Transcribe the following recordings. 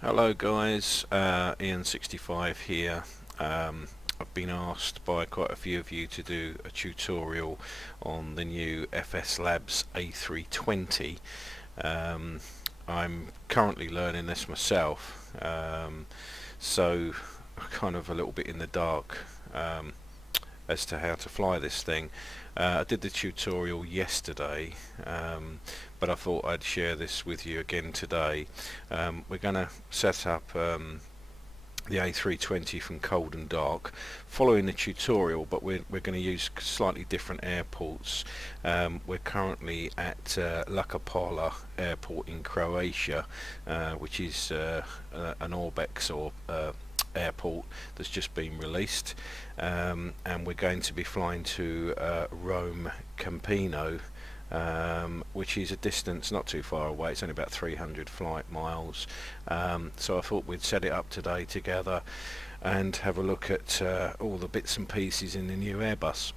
Hello guys, Ian65 here. I've been asked by quite a few of you to do a tutorial on the new Fslabs A320. I'm currently learning this myself, so I'm kind of a little bit in the dark as to how to fly this thing. I did the tutorial yesterday, but I thought I'd share this with you again today. We're going to set up the A320 from cold and dark following the tutorial, but we're going to use slightly different airports. We're currently at Laka airport in Croatia, which is an Orbex or airport that's just been released, and we're going to be flying to Rome Campino, which is a distance not too far away. It's only about 300 flight miles, so I thought we'd set it up today together and have a look at all the bits and pieces in the new Airbus.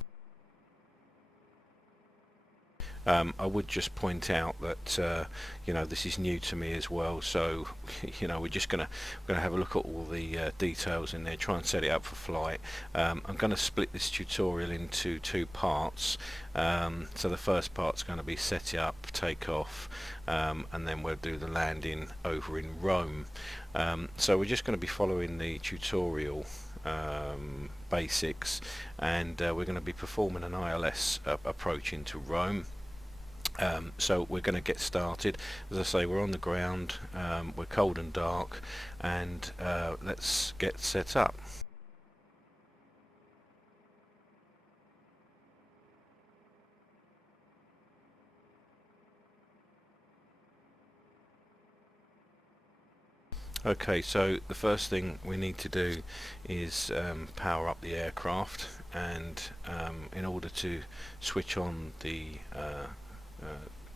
I would just point out that this is new to me as well, so we're just gonna have a look at all the details in there, try and set it up for flight. I'm going to split this tutorial into two parts. So the first part's going to be set up, take off, and then we'll do the landing over in Rome. So we're just going to be following the tutorial basics, and we're going to be performing an ILS approach into Rome. So we're going to get started. As I say, we're on the ground, we're cold and dark, and let's get set up. Okay, so the first thing we need to do is power up the aircraft, and in order to switch on the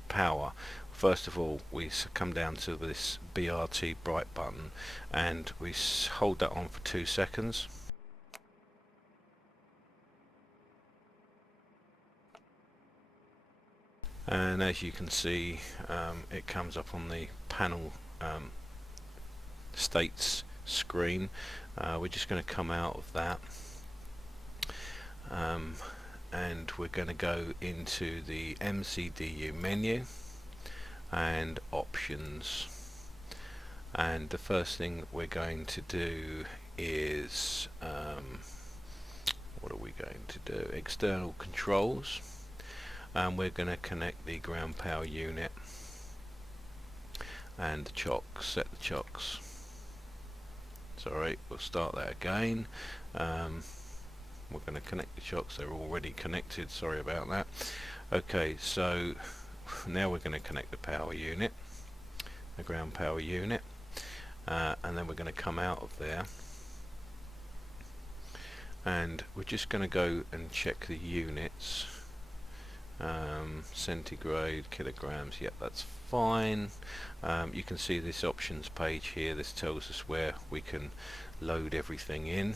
power, first of all we come down to this BRT bright button and we hold that on for 2 seconds. And as you can see, it comes up on the panel states screen. We're just going to come out of that, and we're going to go into the MCDU menu and options, and the first thing we're going to do is what are we going to do? External controls, and we're going to connect the ground power unit and the chocks, set the chocks. Sorry, we'll start that again. We're going to connect the chocks, they're already connected, sorry about that. Okay, so now we're going to connect the power unit, the ground power unit, and then we're going to come out of there, and we're just going to go and check the units. Centigrade, kilograms, yep, that's fine. You can see this options page here. This tells us where we can load everything in.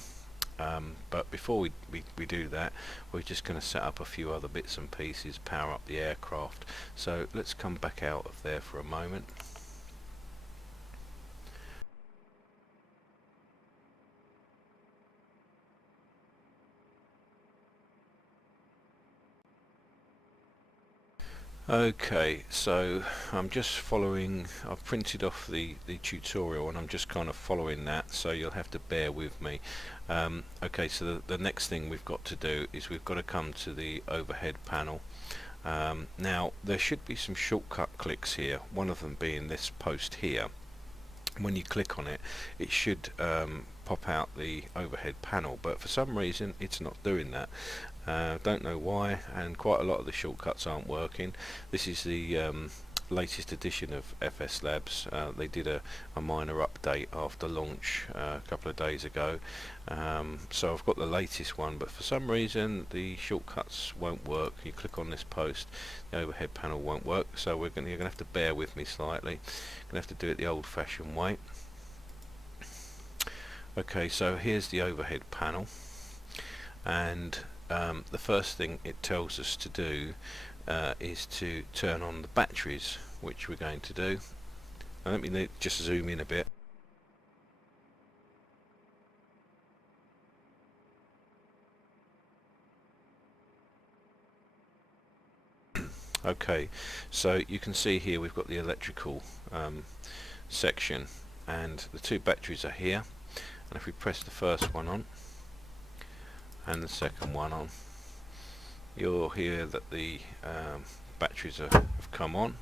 But before we do that, we're just going to set up a few other bits and pieces, power up the aircraft. So let's come back out of there for a moment. Okay, so I'm just following, I've printed off the tutorial and I'm just kind of following that, so you'll have to bear with me. Okay, so the next thing we've got to do is we've got to come to the overhead panel. Now there should be some shortcut clicks here, one of them being this post here. When you click on it, it should pop out the overhead panel, but for some reason it's not doing that. Don't know why, and quite a lot of the shortcuts aren't working. This is the latest edition of Fslabs. They did a minor update after launch a couple of days ago, so I've got the latest one, but for some reason the shortcuts won't work. You click on this post, the overhead panel won't work, so you're going to have to bear with me slightly. Going to have to do it the old-fashioned way. Okay, so here's the overhead panel, and the first thing it tells us to do is to turn on the batteries, which we're going to do. Now let me just zoom in a bit. Okay, so you can see here we've got the electrical section, and the two batteries are here, and if we press the first one on and the second one on, you'll hear that the batteries have come on.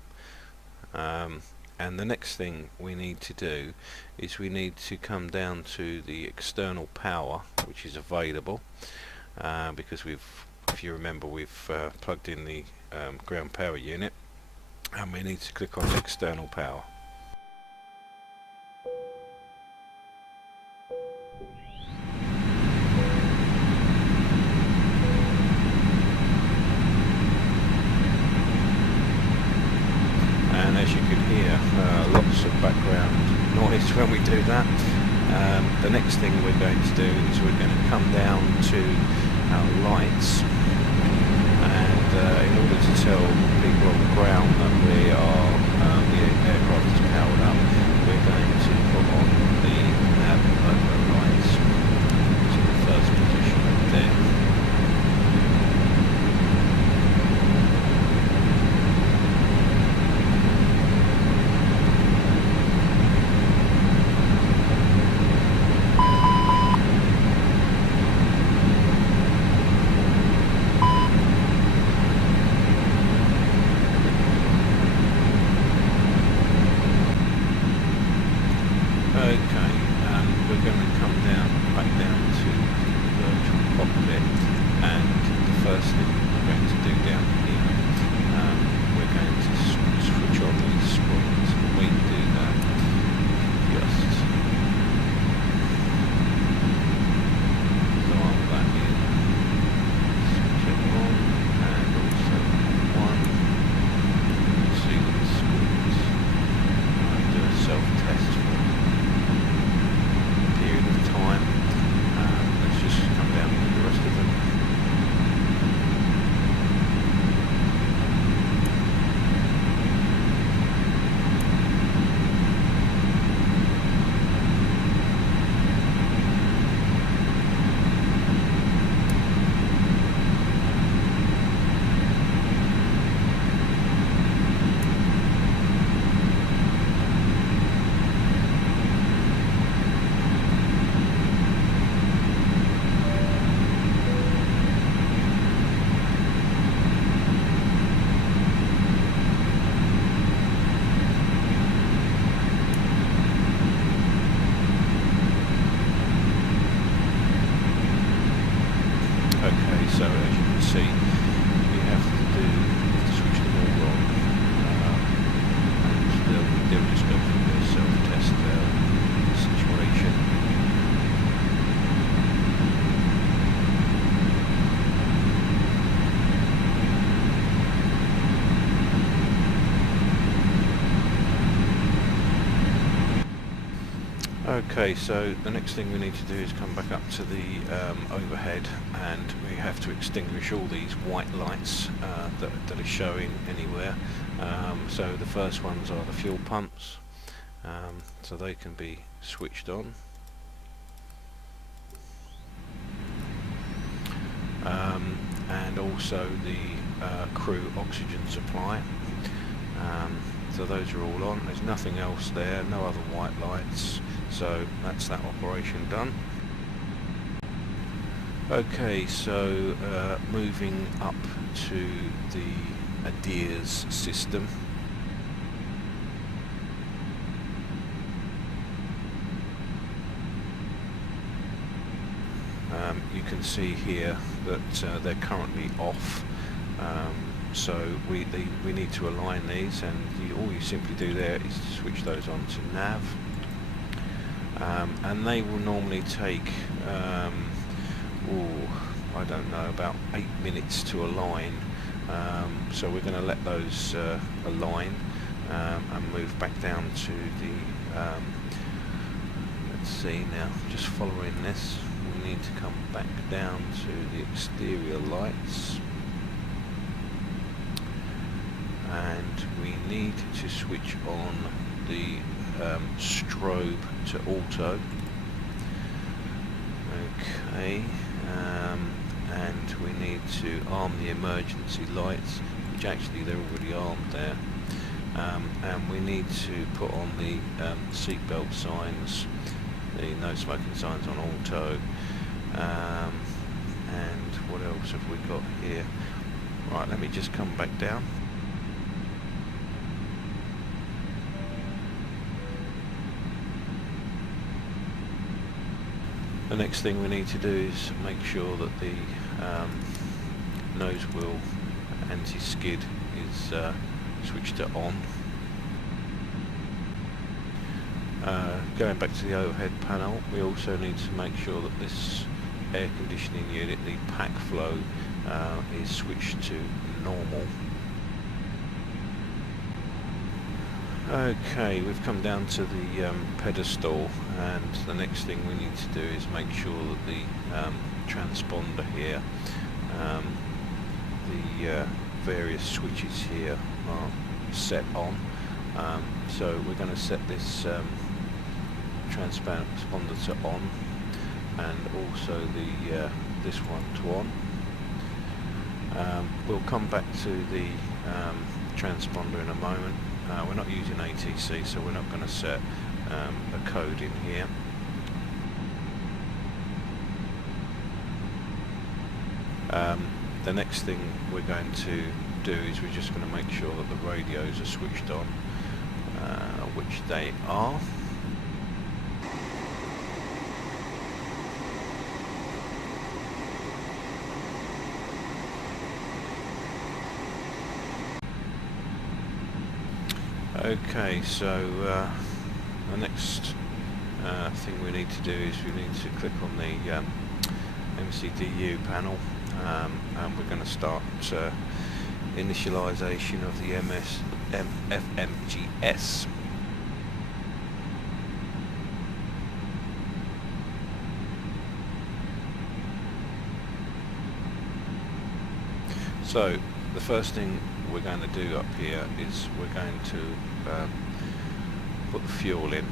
And the next thing we need to do is we need to come down to the external power which is available, because if you remember, we've plugged in the ground power unit, and we need to click on external power. And as you can hear, lots of background noise when we do that. The next thing we're going to do is we're going to come down to our lights, and in order to tell people on the ground that we are the aircraft is powered up, we're going to put on the nav logo lights, which is the first position up there. We're going to come back down to the virtual cockpit, and the first thing we're going to do down here, we're going to switch on these screens. When we do that, just dial that in, switch it on, and also one. You can see that the screens do a self-test for time. Let's just come down with the rest of them. Okay, so as you can see, you have to switch them all on, and they'll just go through their self-test situation. Okay, so the next thing we need to do is come back up to the overhead, and we have to extinguish all these white lights that are showing anywhere. So the first ones are the fuel pumps, so they can be switched on. And also the crew oxygen supply. So those are all on. There's nothing else there, no other white lights. So that's that operation done. Okay, so moving up to the ADIRS system. You can see here that they're currently off. So we need to align these, and all you simply do there is to switch those on to nav, and they will normally take I don't know, about 8 minutes to align. So we're going to let those align and move back down to the let's see now, just following this, we need to come back down to the exterior lights, and we need to switch on the strobe to auto. Okay, and we need to arm the emergency lights. which actually they're already armed there. And we need to put on the seatbelt signs, the no smoking signs on auto. And what else have we got here? Right, let me just come back down. The next thing we need to do is make sure that the nose wheel anti-skid is switched to on. Going back to the overhead panel, we also need to make sure that this air conditioning unit, the pack flow, is switched to normal. Okay, we've come down to the pedestal, and the next thing we need to do is make sure that the transponder here, the various switches here are set on. So we're going to set this transponder to on, and also the this one to on. We'll come back to the transponder in a moment. We're not using ATC, so we're not going to set a code in here. The next thing we're going to do is we're just going to make sure that the radios are switched on, which they are. Okay, so the next thing we need to do is we need to click on the MCDU panel, and we're going to start initialization of the FMGS. So the first thing we're going to do up here is we're going to put the fuel in.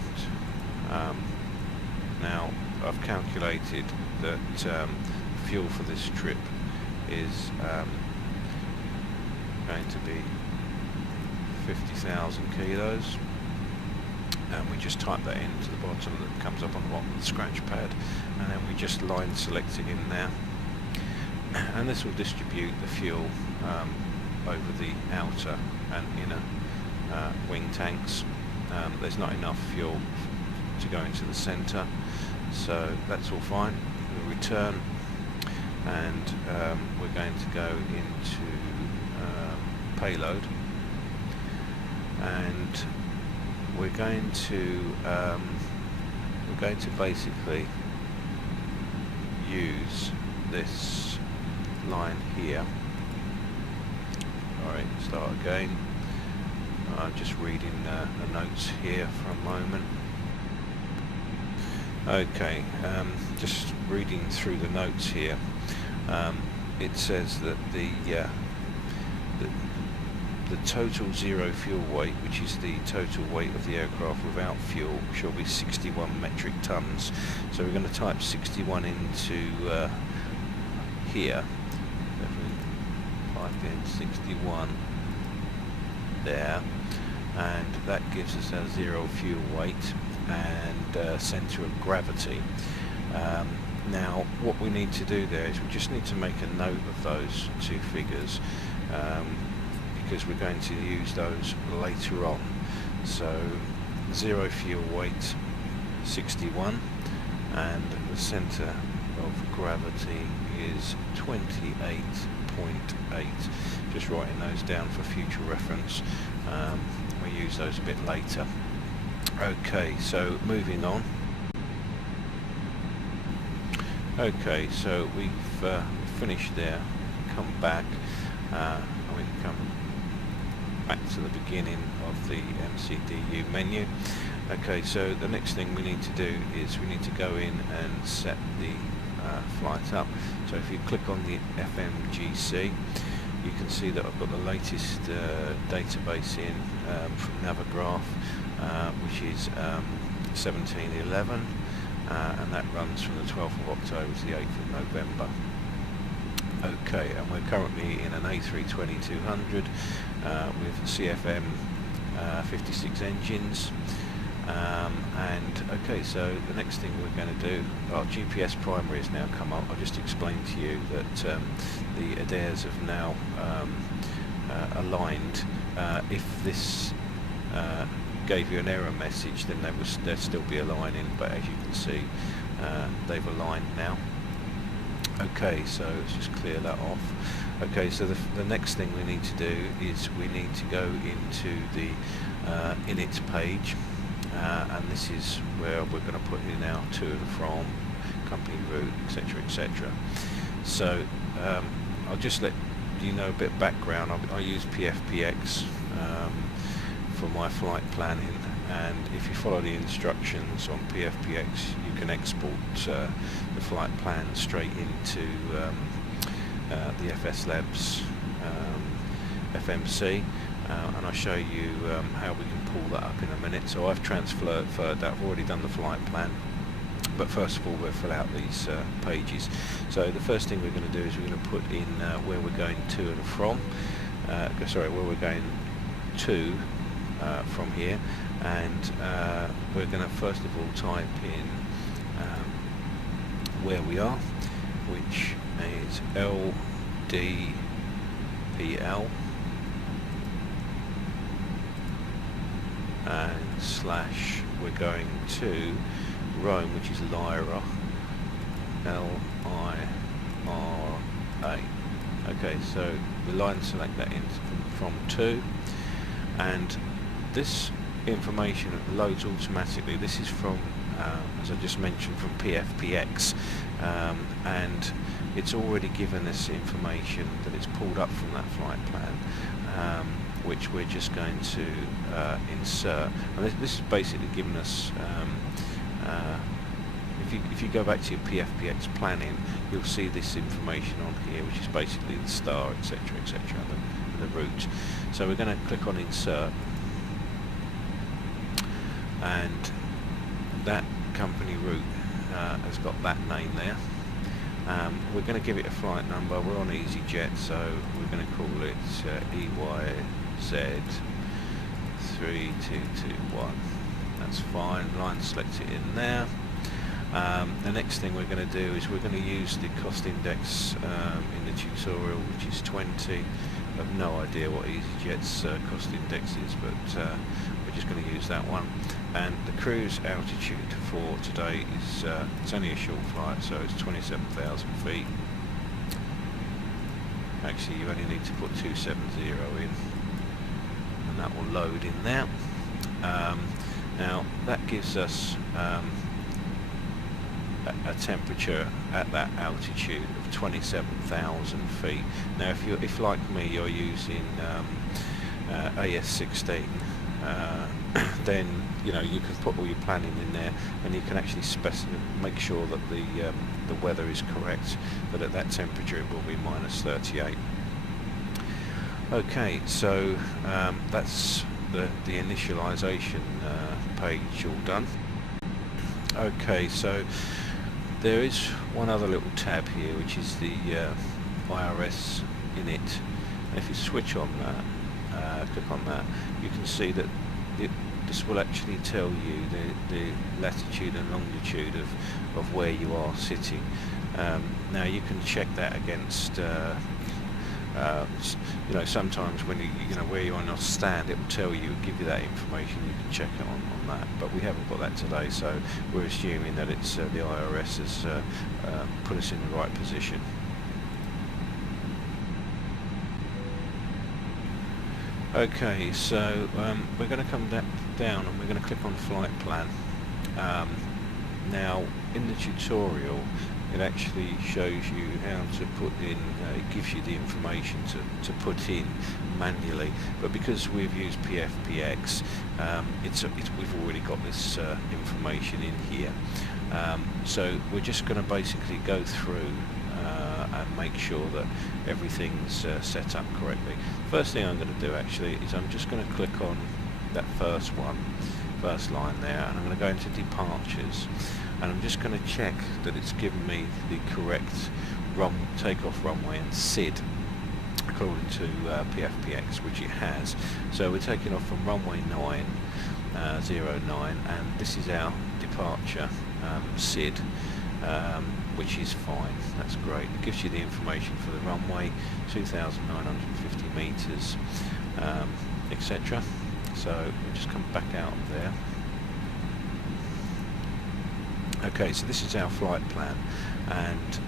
Now I've calculated that fuel for this trip is going to be 50,000 kilos, and we just type that into the bottom, that comes up on the bottom of the scratch pad, and then we just line select it in there, and this will distribute the fuel over the outer and inner wing tanks. There's not enough fuel to go into the centre, so that's all fine. We'll return, and we're going to go into payload, and we're going to basically use this line here. Alright, start again. I'm just reading the notes here for a moment. Okay, just reading through the notes here. It says that the total zero fuel weight, which is the total weight of the aircraft without fuel, shall be 61 metric tons. So we're going to type 61 into here. If we type in 61 there, and that gives us our zero fuel weight and centre of gravity. Now what we need to do there is we just need to make a note of those two figures, because we're going to use those later on. So zero fuel weight 61, and the centre of gravity is 28.8. Just writing those down for future reference. We'll use those a bit later. Okay, so moving on. Okay, so we've finished there. Come back, and we can come back to the beginning of the MCDU menu. Okay, so the next thing we need to do is we need to go in and set the flight up. So if you click on the FMGC, you can see that I've got the latest database in from Navigraph, which is 1711, and that runs from the 12th of October to the 8th of November. Okay, and we're currently in an A320-200 with CFM 56 engines. And okay, so the next thing we're going to do, our GPS primary has now come up. I'll just explain to you that the ADAIRs have now aligned. If this gave you an error message, then they'd still be aligning, but as you can see, they've aligned now. Okay, so let's just clear that off. Okay, so the next thing we need to do is we need to go into the init page, and this is where we're going to put in our to and from, company route, etc, etc. So I'll just let you know a bit of background. I use PFPX for my flight planning, and if you follow the instructions on PFPX, you can export the flight plan straight into the Fslabs FMC, and I'll show you how we can pull that up in a minute. So I've transferred that, I've already done the flight plan, but first of all we'll fill out these pages. So the first thing we're going to do is we're going to put in where we're going to and from, where we're going to from here, and we're going to first of all type in where we are, which is LDPL and slash we're going to Rome, which is Lyra, L-I-R-A. Okay, so we line select that in from to, and this information loads automatically. This is from, as I just mentioned, from PFPX, and it's already given us information that it's pulled up from that flight plan, which we're just going to insert. And this is basically giving us, if you go back to your PFPX planning, you'll see this information on here, which is basically the star, etc, etc, the route. So we're going to click on insert, and that company route has got that name there. We're going to give it a flight number. We're on EasyJet, so we're going to call it EYZ3221. That's fine. Line select it in there. The next thing we're going to do is we're going to use the cost index in the tutorial, which is 20. I have no idea what EasyJet's cost index is, but we're just going to use that one. And the cruise altitude for today is it's only a short flight, so it's 27,000 feet. Actually, you only need to put 270 in, and that will load in there. Now that gives us a temperature at that altitude of 27,000 feet. Now if like me you're using AS16, then you know you can put all your planning in there, and you can actually make sure that the weather is correct, that at that temperature it will be -38. Okay, so that's the initialization page all done. Okay, so there is one other little tab here, which is the IRS init, and if you switch on that, click on that, you can see that this will actually tell you the latitude and longitude of where you are sitting. Now you can check that against you know, sometimes when you know where you're on a stand, it will tell you, give you that information. You can check it on that, but we haven't got that today, so we're assuming that it's the IRS has put us in the right position. Okay, so we're going to come down and we're going to click on flight plan. Now in the tutorial it actually shows you how to put in, it gives you the information to put in manually, but because we've used PFPX, we've already got this information in here. So we're just going to basically go through and make sure that everything's set up correctly. First thing I'm going to do actually is I'm just going to click on that first line there, and I'm going to go into departures, and I'm just going to check that it's given me the correct takeoff runway and SID according to PFPX, which it has. So we're taking off from runway 09, and this is our departure SID, which is fine. That's great. It gives you the information for the runway, 2,950 meters, etc. So we'll just come back out of there. Okay, so this is our flight plan, and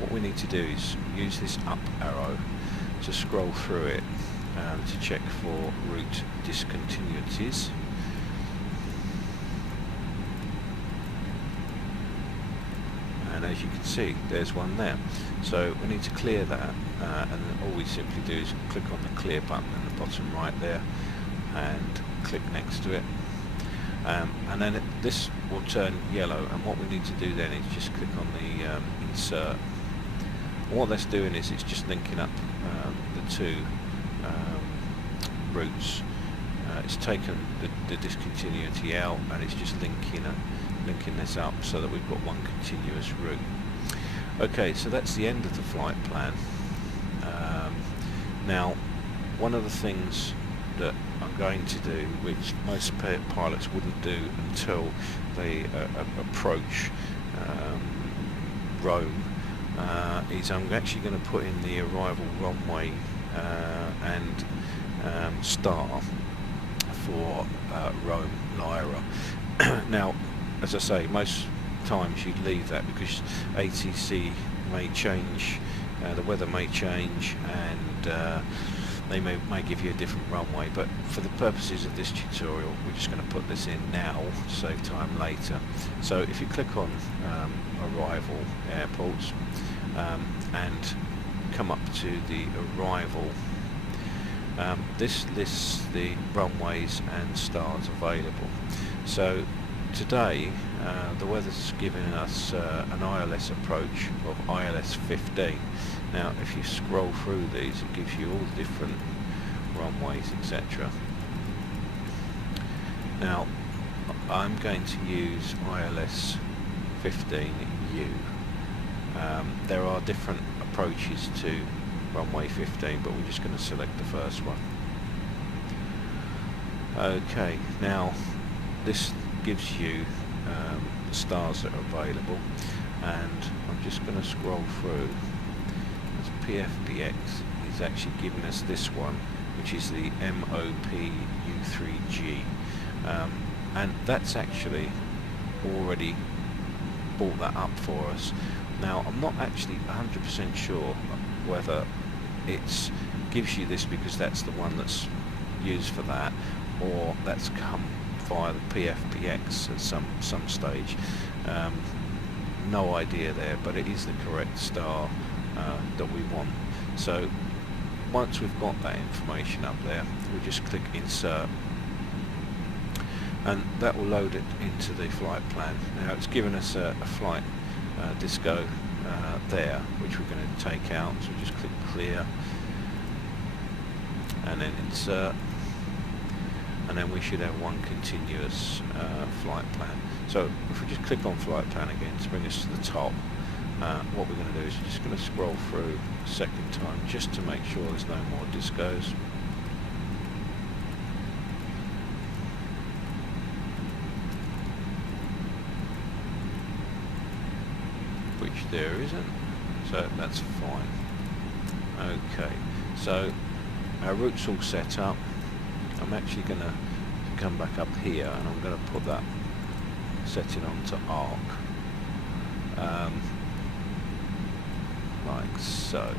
what we need to do is use this up arrow to scroll through it to check for route discontinuities. And as you can see, there's one there. So we need to clear that, and then all we simply do is click on the clear button in the bottom right there and click next to it. And then this will turn yellow, and what we need to do then is just click on the insert. And what that's doing is it's just linking up the two routes. It's taken the discontinuity out, and it's just linking this up so that we've got one continuous route. Okay, so that's the end of the flight plan. Now, one of the things that I'm going to do, which most pilots wouldn't do until they approach Rome, is I'm actually going to put in the arrival runway and star for Rome Lyra. Now, as I say, most times you'd leave that because ATC may change, the weather may change, and they may give you a different runway, but for the purposes of this tutorial we're just going to put this in now to save time later. So if you click on arrival airports and come up to the arrival, this lists the runways and stars available. So today the weather's giving us an ILS approach of ILS 15. Now if you scroll through these, it gives you all the different runways, etc. Now I'm going to use ILS 15U. There are different approaches to runway 15, but we're just going to select the first one. Okay, now this gives you the stars that are available, and I'm just going to scroll through. As PFPX is actually giving us this one, which is the MOP U3G, and that's actually already brought that up for us. Now I'm not actually 100% sure whether it gives you this because that's the one that's used for that, or that's come via the PFPX at some stage. No idea there, but it is the correct star that we want. So once we've got that information up there, we just click insert, and that will load it into the flight plan. Now it's given us a flight disco there, which we're going to take out, so just click clear and then insert, and then we should have one continuous flight plan. So if we just click on flight plan again to bring us to the top, what we're going to do is we're just going to scroll through a second time just to make sure there's no more discos. Which there isn't, so that's fine. Okay, so our route's all set up. I'm actually going to come back up here, and I'm going to put that setting onto arc, like so.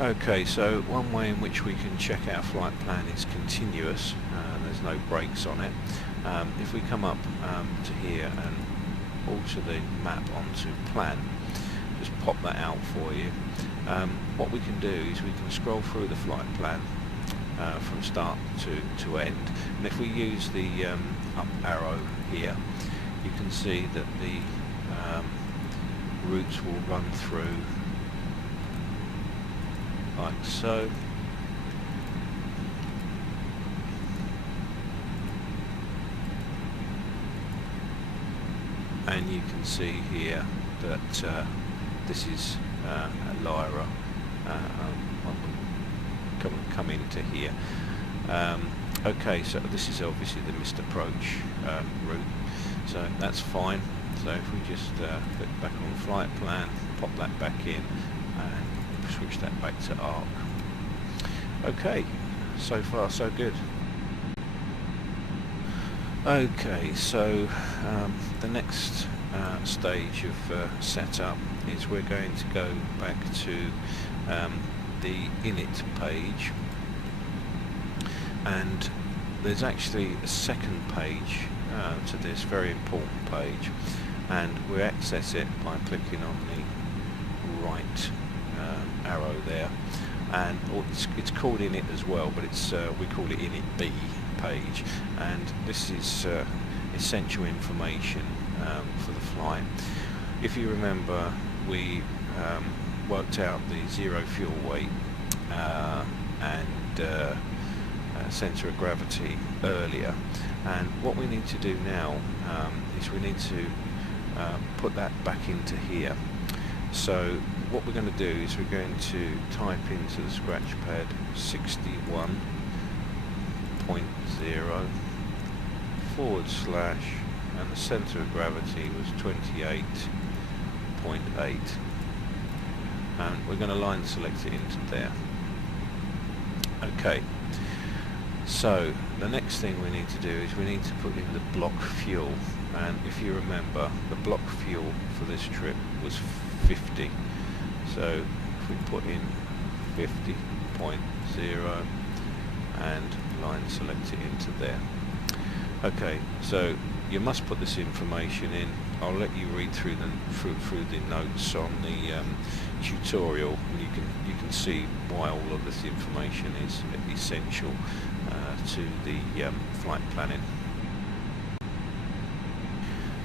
Okay, so one way in which we can check our flight plan is continuous. There's no brakes on it. If we come up to here and alter the map onto plan, just pop that out for you. What we can do is we can scroll through the flight plan from start to end, and if we use the up arrow here, you can see that the routes will run through like so. And you can see here that this is Lyra. Come into here. Okay, so this is obviously the missed approach route, so that's fine. So if we just click back on flight plan, pop that back in, and switch that back to ARC. Okay, so far so good. Okay, so the next stage of setup is we're going to go back to the init page, and there's actually a second page to this very important page, and we access it by clicking on the right arrow there, and it's called init as well, but it's we call it init B page, and this is essential information for the flight. If you remember, we worked out the zero fuel weight and centre of gravity earlier, and what we need to do now is we need to put that back into here. So what we're going to do is we're going to type into the scratch pad 61.0 / and the centre of gravity was 28.8, and we're going to line select it into there. Okay, so the next thing we need to do is we need to put in the block fuel, and if you remember, the block fuel for this trip was 50, so if we put in 50.0 and line select it into there. Okay, so you must put this information in. I'll let you read through the notes on the tutorial, and you can see why all of this information is essential to the flight planning.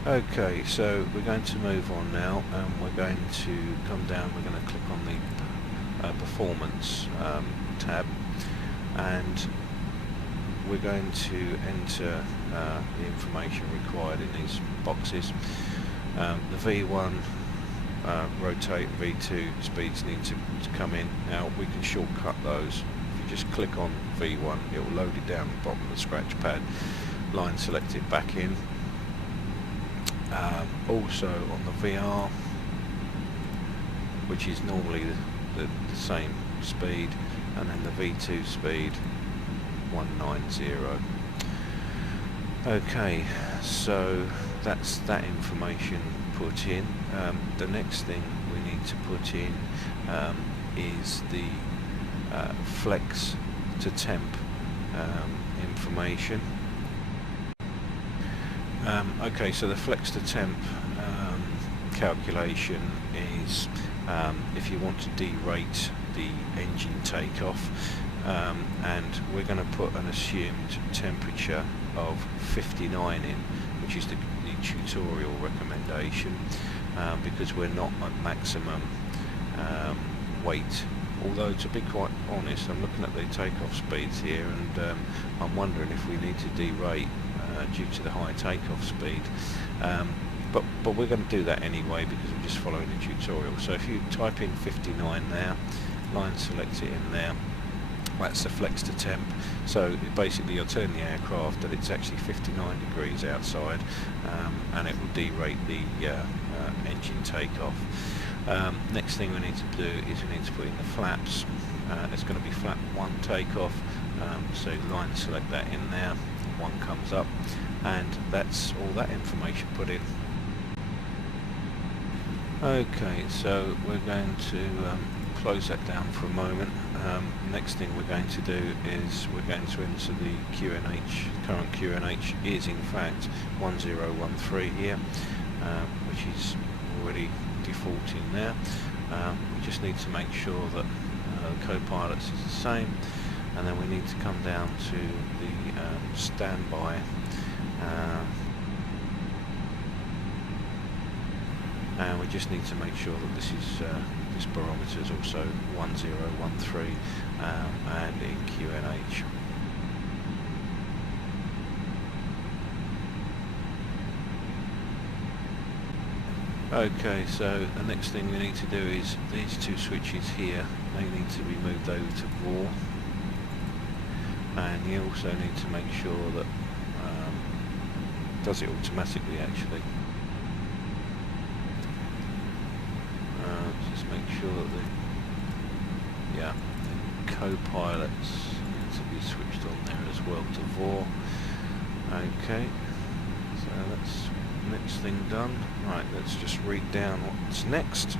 Okay, so we're going to move on now, and we're going to come down. We're going to click on the performance tab, and we're going to enter the information required in these boxes. The V1 rotate, V2 speeds need to come in. Now we can shortcut those. If you just click on V1, it will load it down the bottom of the scratch pad, line select it back in. Also on the VR, which is normally the same speed, and then the V2 speed 190. Okay, so that's that information put in. The next thing we need to put in is the flex to temp information. Okay, so the flex to temp calculation is if you want to derate the engine takeoff, and we're going to put an assumed temperature of 59 in, which is the tutorial recommendation, because we're not at maximum weight. Although, to be quite honest, I'm looking at the takeoff speeds here, and I'm wondering if we need to derate due to the high takeoff speed. But we're going to do that anyway because we're just following the tutorial. So if you type in 59 there, line select it in there, that's the flex to temp. So basically you'll turn the aircraft that it's actually 59 degrees outside, and it will derate the engine takeoff. Next thing we need to do is we need to put in the flaps. It's going to be flap 1 takeoff, so line select that in there, 1 comes up, and that's all that information put in. Okay, so we're going to close that down for a moment. Next thing we're going to do is we're going to enter the QNH. Current QNH is in fact 1013 here, which is already defaulting there. We just need to make sure that co-pilots is the same, and then we need to come down to the standby, and we just need to make sure that this is this barometer is also 1013 and in QNH. Okay, so the next thing we need to do is these two switches here, they need to be moved over to VOR, and you also need to make sure that does it automatically actually. Just make sure that the co-pilots need to be switched on there as well to VOR. Okay, so that's next thing done. Right, let's just read down what's next.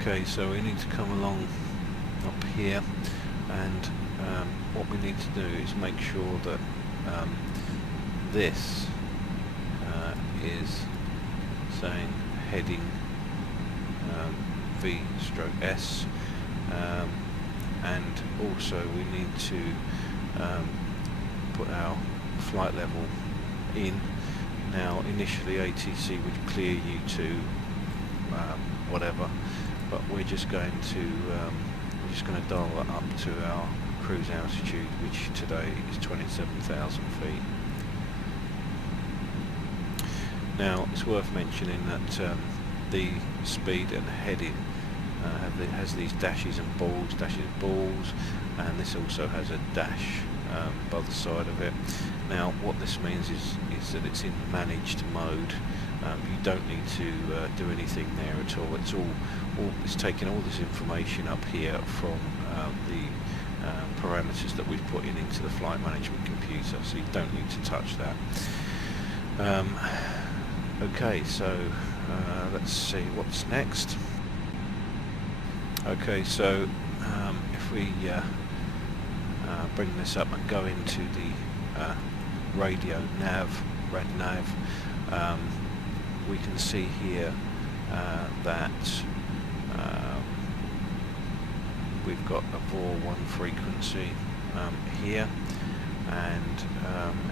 Okay, so we need to come along up here, and what we need to do is make sure that this is saying heading V/S, and also we need to put our flight level in. Now initially ATC would clear you to whatever, but we're just going to dial that up to our cruise altitude, which today is 27,000 feet. Now it's worth mentioning that the speed and heading has these dashes and balls, and this also has a dash by the side of it. Now what this means is that it's in managed mode. You don't need to do anything there at all. It's taking all this information up here from the parameters that we've put into the flight management computer, so you don't need to touch that. Okay, so let's see what's next. Okay, so if we bring this up and go into the radio red nav, we can see here that we've got a V4.1 frequency here, and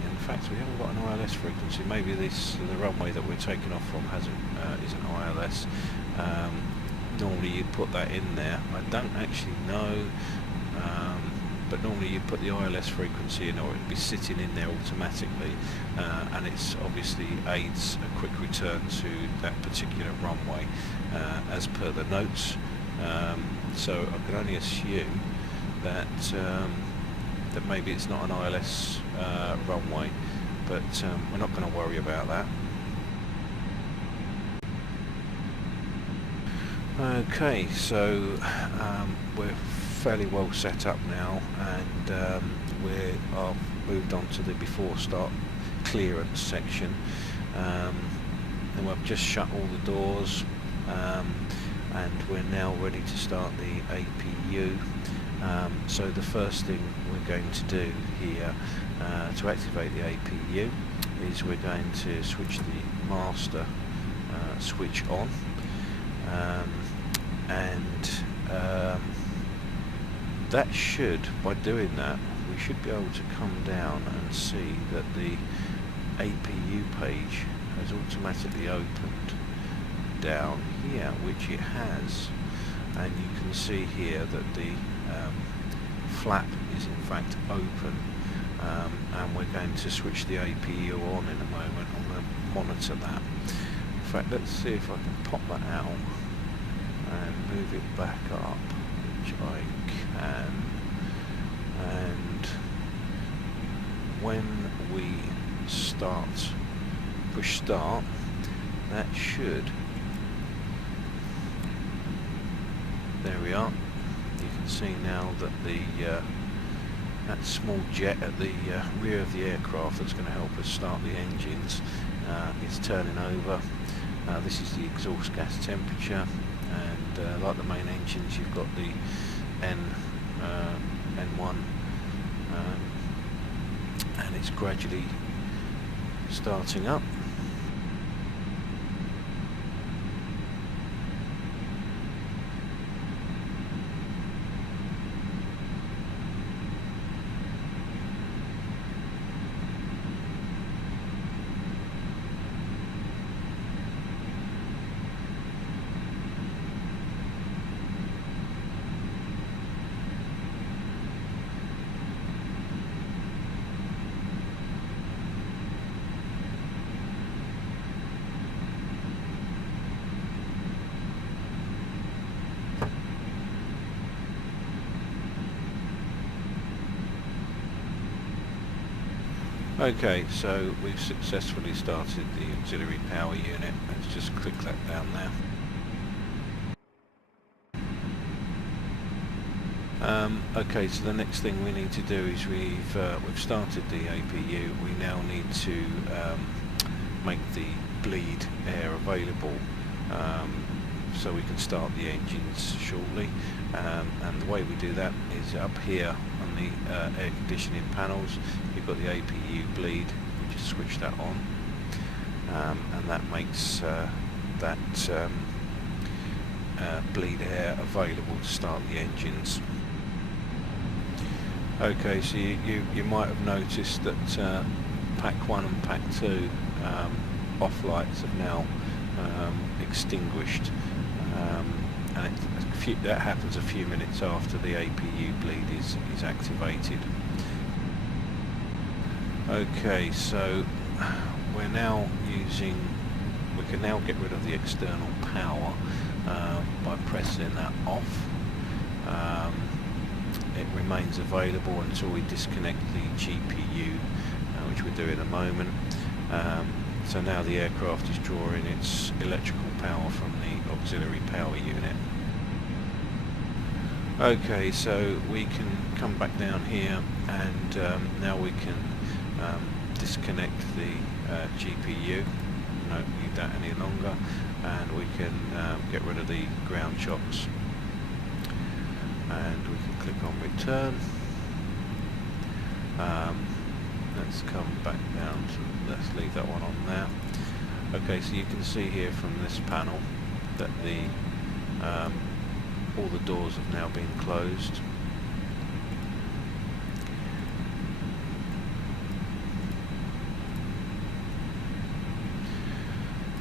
in fact we haven't got an ILS frequency. Maybe the runway that we're taking off from is an ILS. Normally you'd put that in there. I don't actually know, but normally you put the ILS frequency in, or it'd be sitting in there automatically, and it's obviously aids a quick return to that particular runway as per the notes. So I can only assume that that maybe it's not an ILS runway, but we're not going to worry about that. Okay, so we're fairly well set up now, and we are moved on to the before start clearance section, and we've just shut all the doors, and we're now ready to start the APU. So the first thing we're going to do here to activate the APU is we're going to switch the master switch on, and that should, by doing that, we should be able to come down and see that the APU page has automatically opened down here, which it has, and you can see here that the flap is in fact open, and we're going to switch the APU on in a moment. I'm going to monitor that. In fact, let's see if I can pop that out and move it back up, which I can, and when we push start, that should, there we are. You can see now that that small jet at the rear of the aircraft that's going to help us start the engines is turning over. This is the exhaust gas temperature, and like the main engines, you've got the N1, and it's gradually starting up. Okay, so we've successfully started the auxiliary power unit. Let's just click that down there. Okay, so the next thing we need to do is we've started the APU. We now need to make the bleed air available so we can start the engines shortly. And the way we do that is up here on the air conditioning panels. You've got the APU bleed. We just switch that on, and that makes that bleed air available to start the engines. Okay, so you might have noticed that Pack 1 and Pack 2 off lights have now extinguished, and that happens a few minutes after the APU bleed is activated. Okay, so we can now get rid of the external power by pressing that off. It remains available until we disconnect the GPU, which we'll do in a moment. So now the aircraft is drawing its electrical power from the auxiliary power unit. Okay, so we can come back down here, and now we can disconnect the GPU. We don't need that any longer, and we can get rid of the ground chocks. And we can click on return. Let's come back down to, let's leave that one on there. Okay, so you can see here from this panel that the all the doors have now been closed.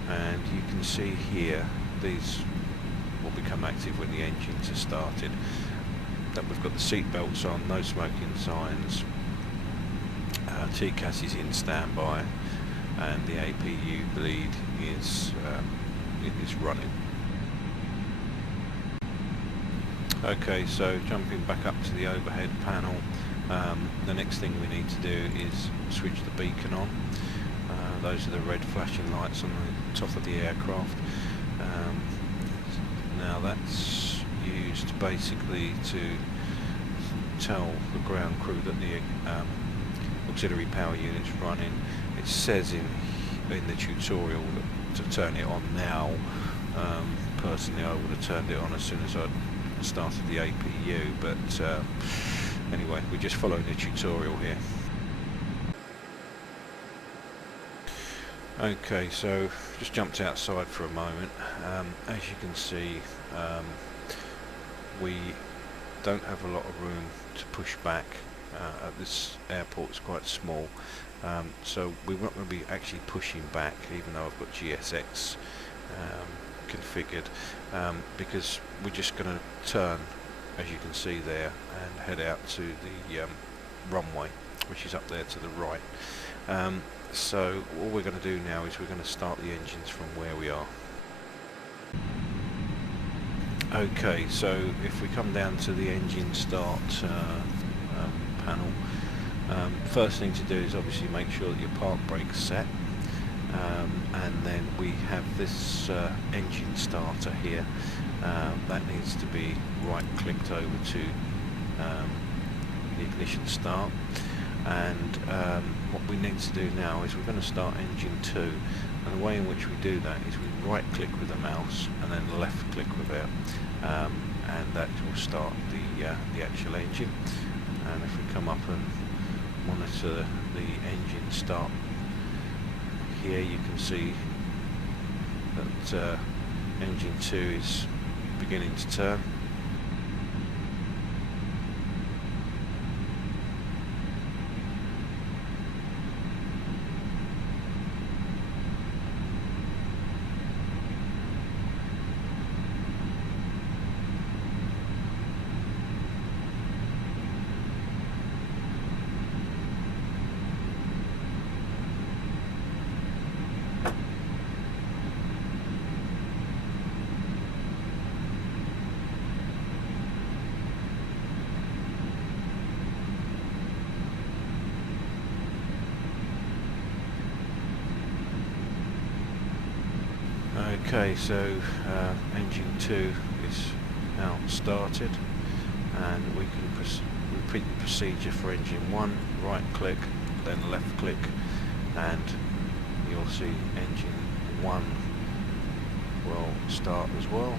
And you can see here these will become active when the engines are started. That we've got the seat belts on, no smoking signs, TCAS is in standby, and the APU bleed is running. Okay, so jumping back up to the overhead panel, the next thing we need to do is switch the beacon on. Those are the red flashing lights on the top of the aircraft. Now that's used basically to tell the ground crew that the auxiliary power unit's running. It says in the tutorial to turn it on now. Personally, I would have turned it on as soon as I started the APU, but anyway, we're just following the tutorial here. Okay, so just jumped outside for a moment. As you can see, we don't have a lot of room to push back. At this airport it's quite small, so we're not going to be actually pushing back, even though I've got GSX configured, because we're just going to turn, as you can see there, and head out to the runway, which is up there to the right. So all we're going to do now is we're going to start the engines from where we are. Okay, so if we come down to the engine start panel, first thing to do is obviously make sure that your park brake's set, and then we have this engine starter here. That needs to be right clicked over to the ignition start, and what we need to do now is we're going to start engine 2, and the way in which we do that is we right click with the mouse and then left click with it, and that will start the actual engine. And if we come up and monitor the engine start here, you can see that engine 2 is beginning to turn. Okay, so engine 2 is now started, and we can repeat the procedure for engine 1. Right click, then left click, and you'll see engine 1 will start as well.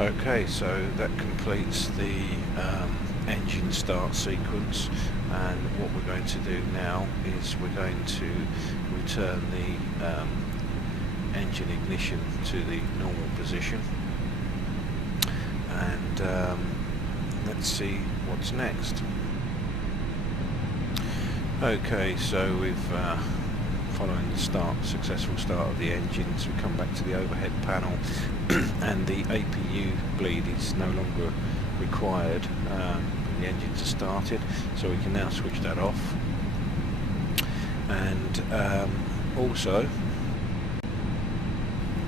Okay, so that completes the engine start sequence, and what we're going to do now is we're going to return the engine ignition to the normal position, and let's see what's next. Okay, so we've following the successful start of the engines, we come back to the overhead panel and the APU bleed is no longer required. The engines are started, so we can now switch that off. And also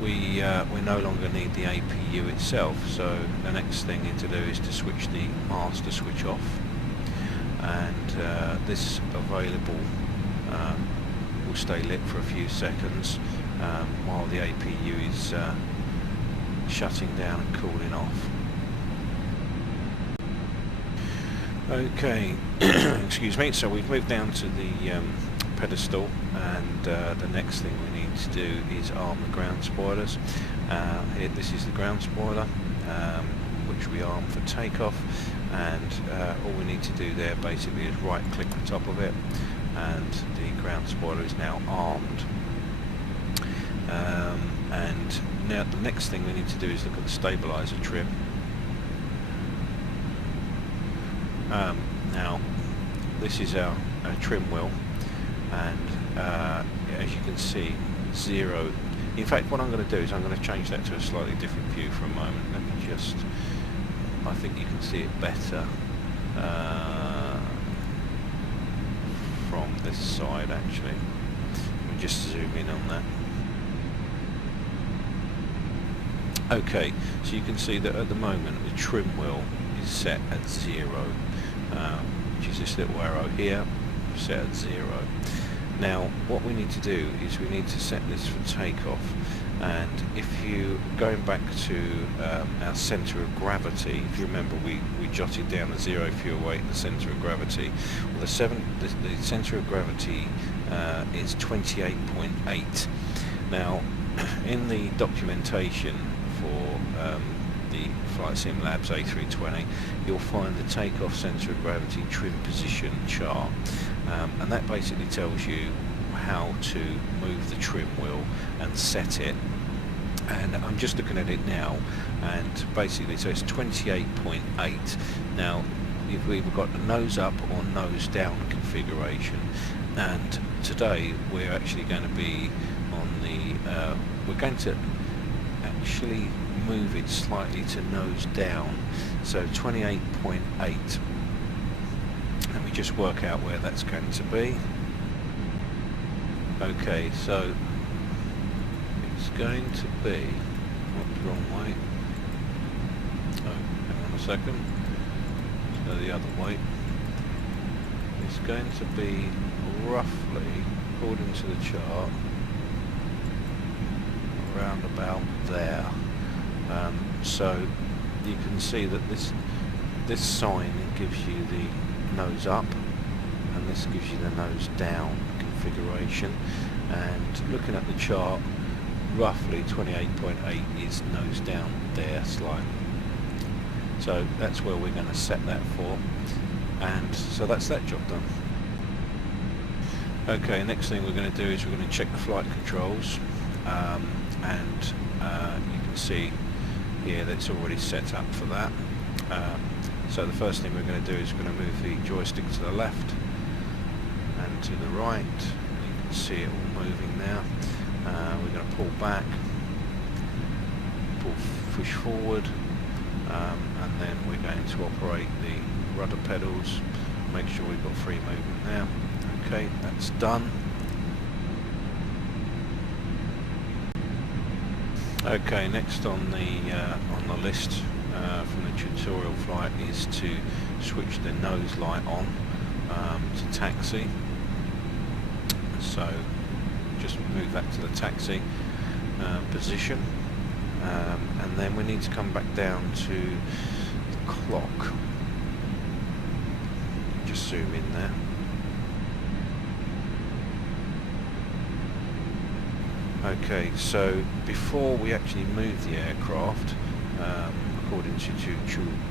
we no longer need the APU itself, so the next thing to do is to switch the master switch off, and this available will stay lit for a few seconds while the APU is shutting down and cooling off. Okay, excuse me, so we've moved down to the pedestal, and the next thing we need to do is arm the ground spoilers. Here, this is the ground spoiler, which we arm for takeoff, and all we need to do there basically is right click the top of it, and the ground spoiler is now armed. And now the next thing we need to do is look at the stabilizer trim. Now this is our trim wheel, and as you can see, 0. In fact, what I'm going to do is I'm going to change that to a slightly different view for a moment. Let me just, I think you can see it better from this side actually. Let me just zoom in on that. Okay, so you can see that at the moment the trim wheel is set at 0, which is this little arrow here, set at 0. Now what we need to do is we need to set this for takeoff, and if you, going back to our centre of gravity, if you remember we jotted down the 0 fuel weight and the centre of gravity. Well, the centre of gravity is 28.8. Now in the documentation for the Fslabs A320, you'll find the takeoff centre of gravity trim position chart, and that basically tells you how to move the trim wheel and set it. And I'm just looking at it now, and basically so it's 28.8. Now you've either got the nose up or nose down configuration, and today we're actually going to be on the we're going to actually move it slightly to nose down, so 28.8. Let me just work out where that's going to be. Okay, so it's going to be, what's the wrong way? Oh, hang on a second. Let's go the other way. It's going to be roughly, according to the chart, around about there. So you can see that this sign gives you the nose up, and this gives you the nose down configuration, and looking at the chart, roughly 28.8 is nose down there slightly. So that's where we're going to set that for, and so that's that job done. Okay, next thing we're going to do is we're going to check the flight controls, and you can see here that it's already set up for that. So the first thing we're going to do is we're going to move the joystick to the left and to the right. You can see it all moving now. We're going to pull back, push forward, and then we're going to operate the rudder pedals. Make sure we've got free movement now. Okay, that's done. Okay, next on the list from the tutorial flight is to switch the nose light on to taxi. So just move that to the taxi position, and then we need to come back down to the clock. Just zoom in there. Okay, so before we actually move the aircraft, according to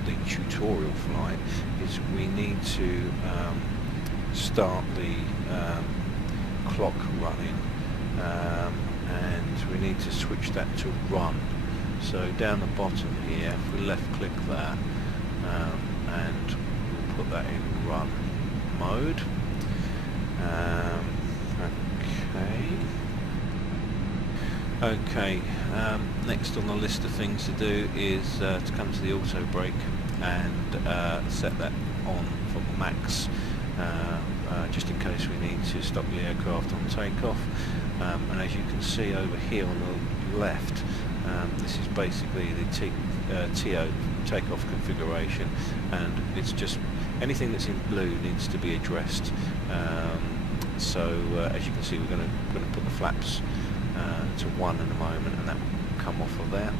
the tutorial flight, is we need to start the clock running, and we need to switch that to run. So down the bottom here, if we left click that, and we'll put that in run mode. Okay, next on the list of things to do is to come to the auto brake and set that on for max, just in case we need to stop the aircraft on takeoff. And as you can see over here on the left, this is basically the TO takeoff configuration, and it's just anything that's in blue needs to be addressed. So as you can see, we're going to put the flaps to 1 in a moment, and that will come off of there.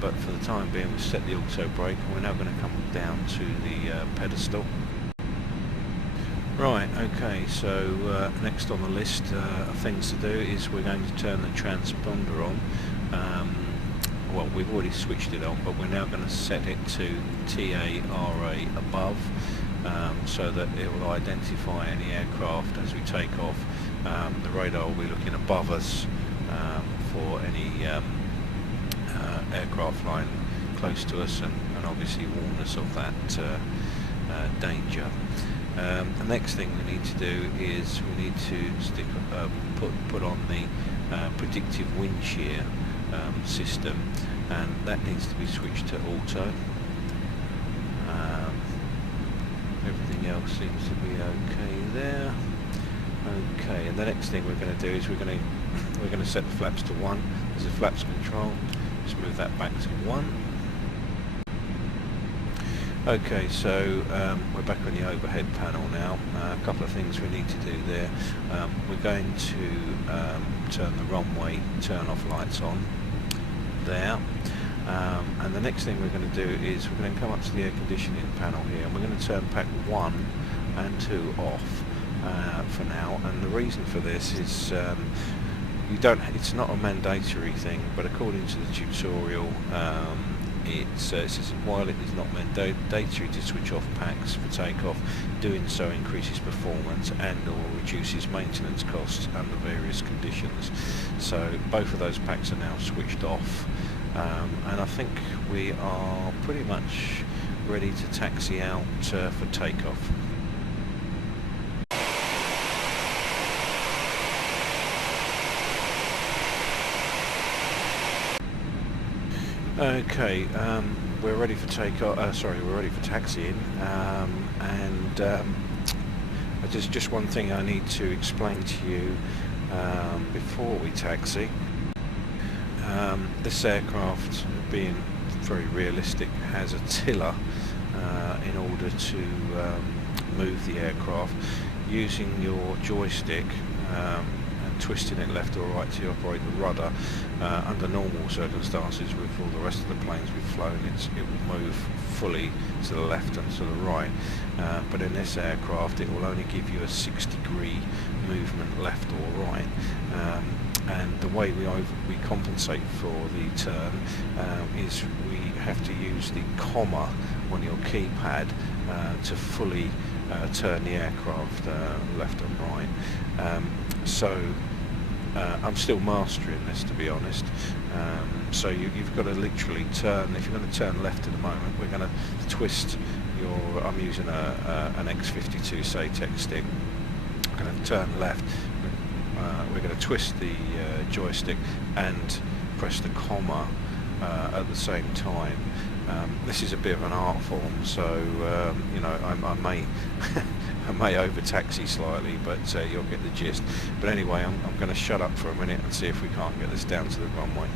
But for the time being, we've set the auto brake, and we're now going to come down to the pedestal. Right, okay, so next on the list of things to do is we're going to turn the transponder on. Well, we've already switched it on, but we're now going to set it to TARA above, so that it will identify any aircraft as we take off. The radar will be looking above us for any aircraft flying close to us, and obviously warn us of that danger. The next thing we need to do is we need to put on the predictive wind shear system, and that needs to be switched to auto. Everything else seems to be okay there. Okay, and the next thing we're going to do is we're going to set the flaps to 1. There's a flaps control. Just move that back to 1. Okay, so we're back on the overhead panel now. A couple of things we need to do there. We're going to turn the runway turn-off lights on there. And the next thing we're going to do is we're going to come up to the air conditioning panel here, and we're going to turn pack 1 and 2 off for now. And the reason for this is it's not a mandatory thing, but according to the tutorial, it says while it is not mandatory to switch off packs for takeoff, doing so increases performance and or reduces maintenance costs under various conditions. So both of those packs are now switched off, and I think we are pretty much ready to taxi out for takeoff. Okay, we're ready for takeoff. We're ready for taxiing, and there's just one thing I need to explain to you before we taxi. This aircraft, being very realistic, has a tiller in order to move the aircraft using your joystick. Twisting it left or right to operate the rudder. Under normal circumstances, with all the rest of the planes we've flown, it will move fully to the left and to the right. But in this aircraft, it will only give you a 6-degree movement left or right. And the way we compensate for the turn is we have to use the comma on your keypad to fully turn the aircraft left and right. So I'm still mastering this, to be honest. So you've got to literally turn. If you're going to turn left at the moment, we're going to twist your. I'm using an X52 Satex stick. I'm going to turn left. We're going to twist the joystick and press the comma at the same time. This is a bit of an art form, so you know, I may I may over-taxi slightly, but you'll get the gist. But anyway, I'm going to shut up for a minute and see if we can't get this down to the runway.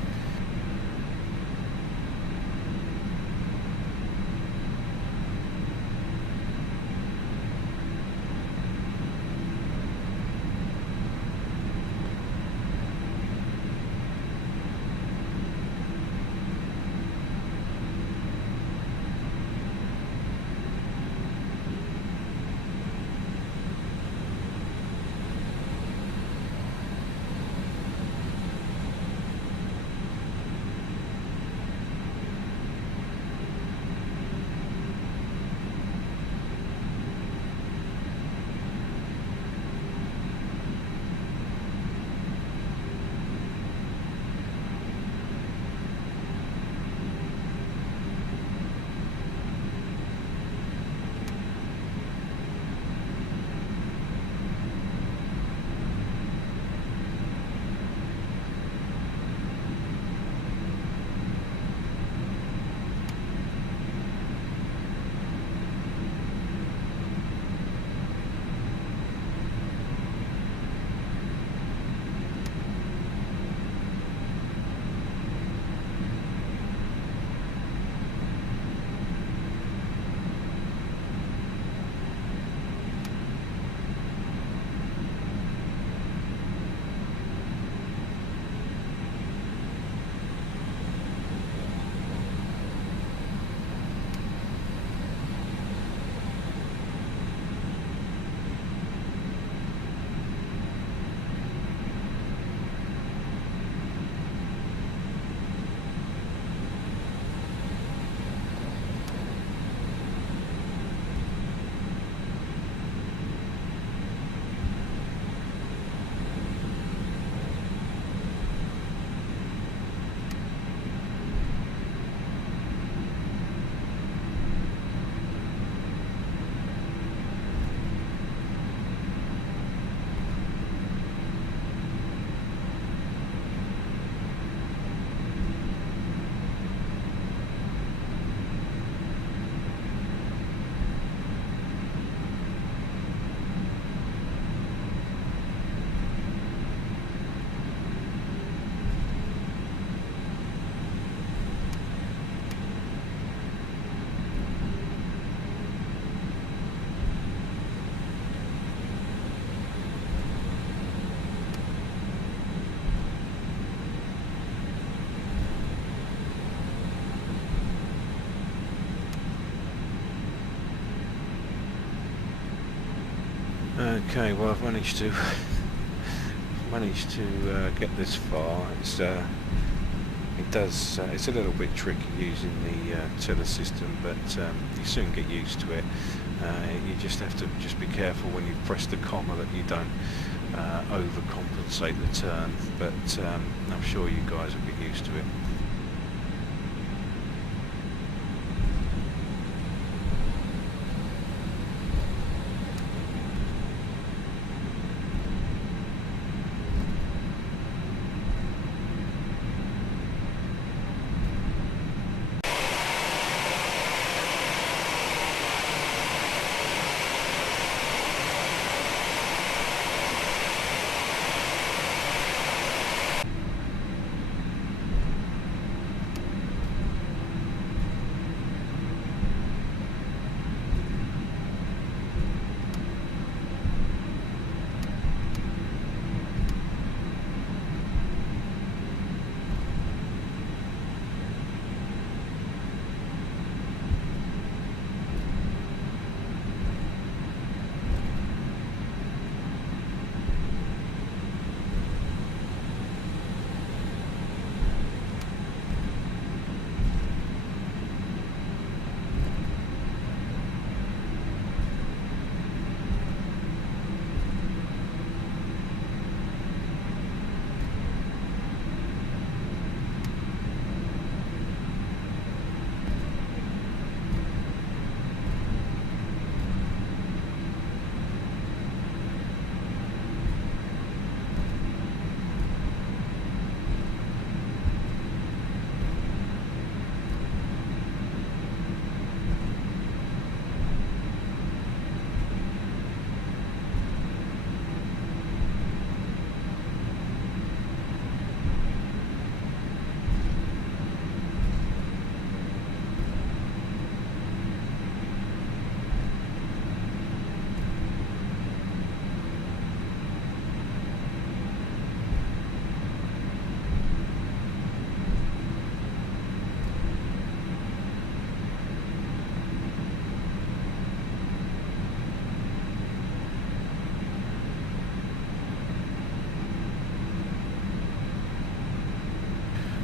Okay, well, I've managed to get this far. It's it's a little bit tricky using the tiller system, but you soon get used to it. You just have to be careful when you press the comma that you don't overcompensate the turn, but I'm sure you guys will get used to it.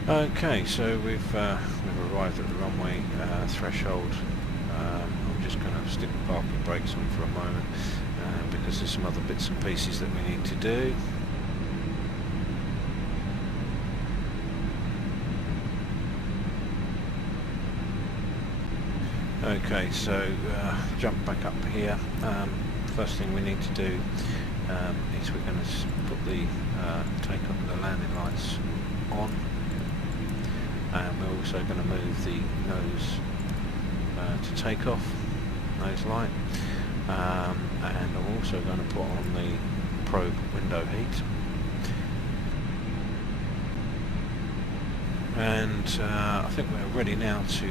Okay, so we've arrived at the runway threshold. I'm just going to stick the parking brakes on for a moment because there's some other bits and pieces that we need to do. Okay, so jump back up here. First thing we need to do is we're going to put the take up the landing lights on, and we're also going to move the nose to take off, nose light, and I'm also going to put on the probe window heat. And I think we're ready now to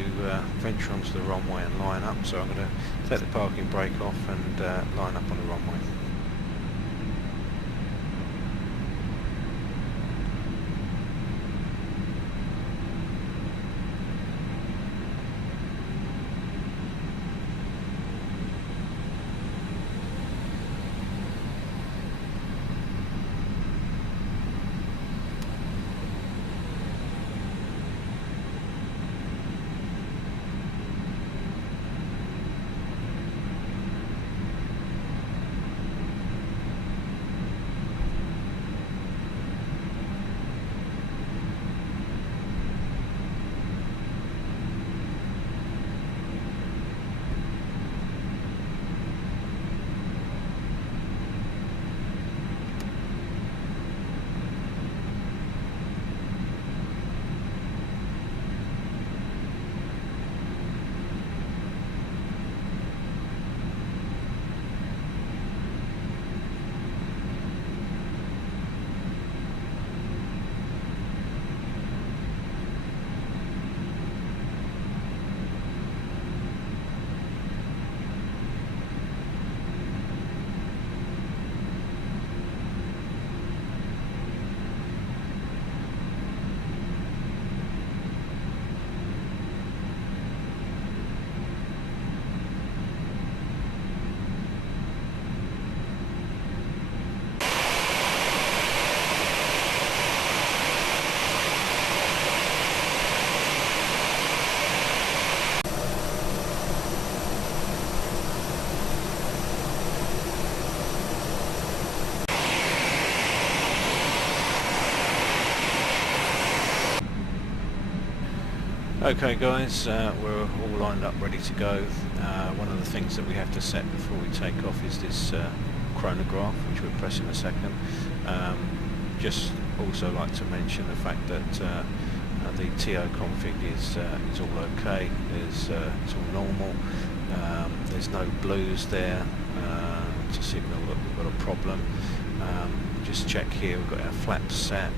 venture onto the runway and line up, so I'm going to take the parking brake off and line up on the runway. Okay guys, we're all lined up ready to go. One of the things that we have to set before we take off is this chronograph, which we'll press in a second. Just also like to mention the fact that the TO config is all okay. It's all normal. There's no blues there to signal that we've got a problem. Just check here, we've got our flaps set.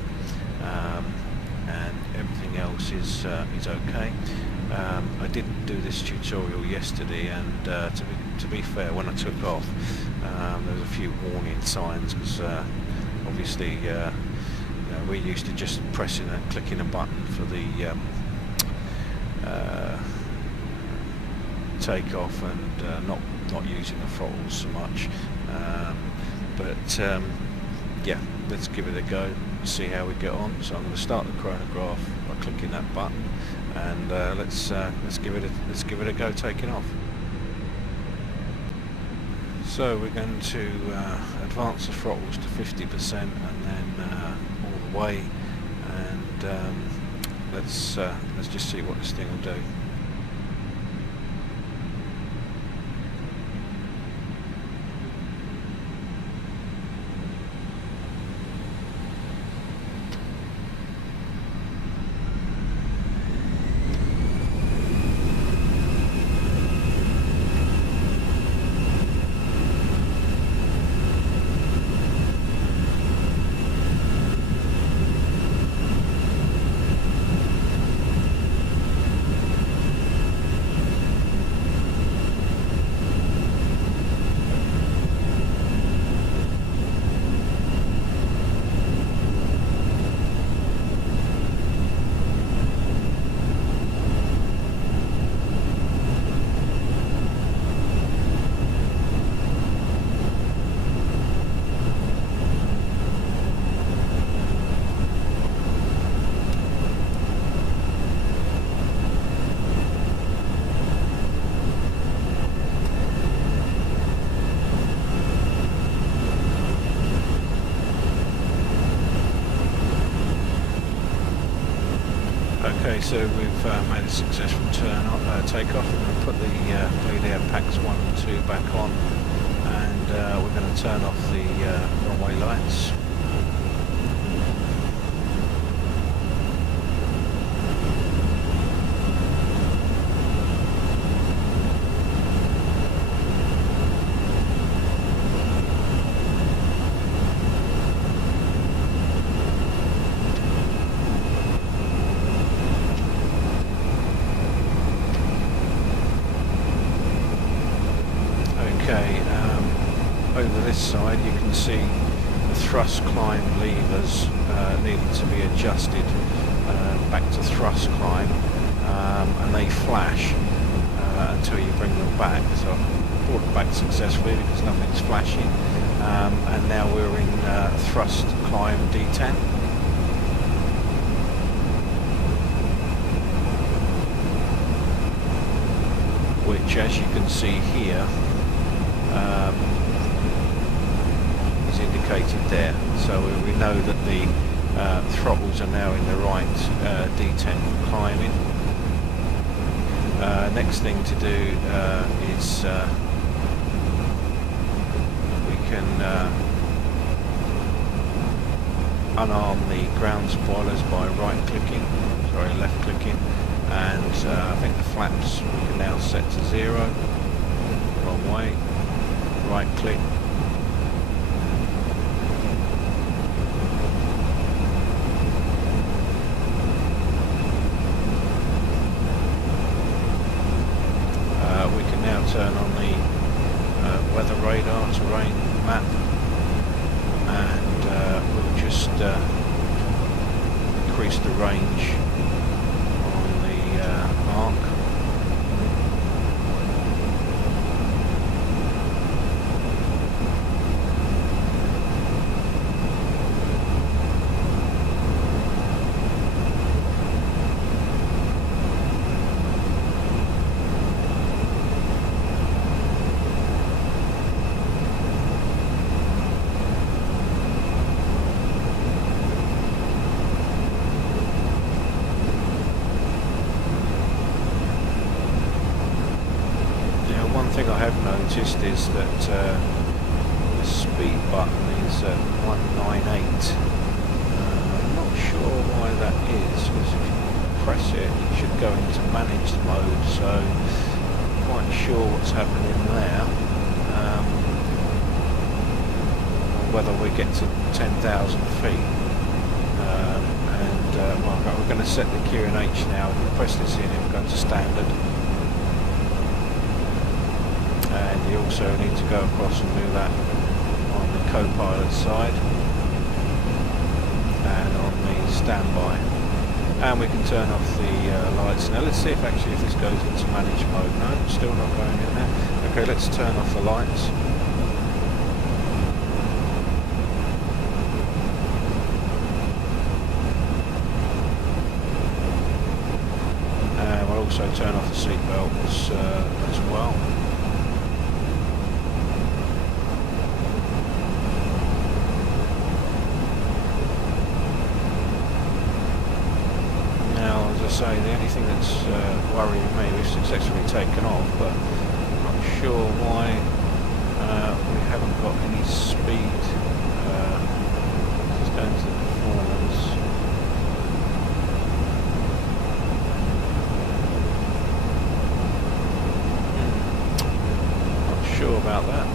And everything else is okay. I didn't do this tutorial yesterday, and to be fair, when I took off, there was a few warning signs because obviously we're used to just pressing and clicking a button for the takeoff and not using the throttles so much. Yeah, let's give it a go, see how we get on. So I'm going to start the chronograph by clicking that button, and let's give it a go taking off. So we're going to advance the throttles to 50% and then all the way, and let's just see what this thing will do. so we've made a successful takeoff. We're going to put the bleed air packs 1 and 2 back on, and we're going to turn off the runway lights. Over this side you can see the thrust climb levers needing to be adjusted back to thrust climb, and they flash until you bring them back. So I've brought them back successfully because nothing's flashing, and now we're in thrust climb D10. Which, as you can see here, is indicated there. So we know that the throttles are now in the right D10 for climbing. Next thing to do is we can unarm the ground spoilers by left clicking, and I think the flaps we can now set to 0. Wrong way. Right click. We can now turn on the weather radar terrain map, and we'll just increase the range on the arc. Thing I have noticed is that the speed button is at 198. I'm not sure why that is, because if you press it, it should go into managed mode, so I'm not quite sure what's happening there. Whether we get to 10,000 feet. Well, we're going to set the QNH now. If we press this in, it will go to standard. And you also need to go across and do that on the co-pilot side and on the standby. And we can turn off the lights. Now let's see if this goes into managed mode. No, still not going in there. Okay, let's turn off the lights. And we'll also turn off the seat belts as well. Say the only thing that's worrying me, we've successfully taken off, but I'm not sure why we haven't got any speed. Just going to the performance. Not sure about that.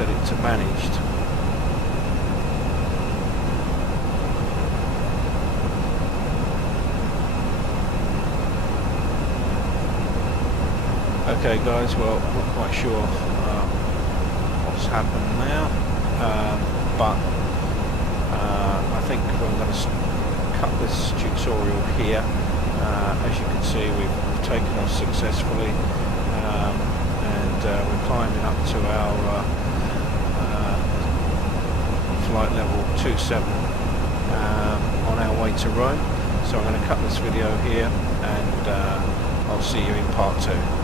set it to managed. Okay guys, well I'm not quite sure what's happened now, but I think I'm going to cut this tutorial here. As you can see, we've taken off successfully, and we're climbing up to our flight level 27 on our way to Rome. So I'm going to cut this video here, and I'll see you in part 2.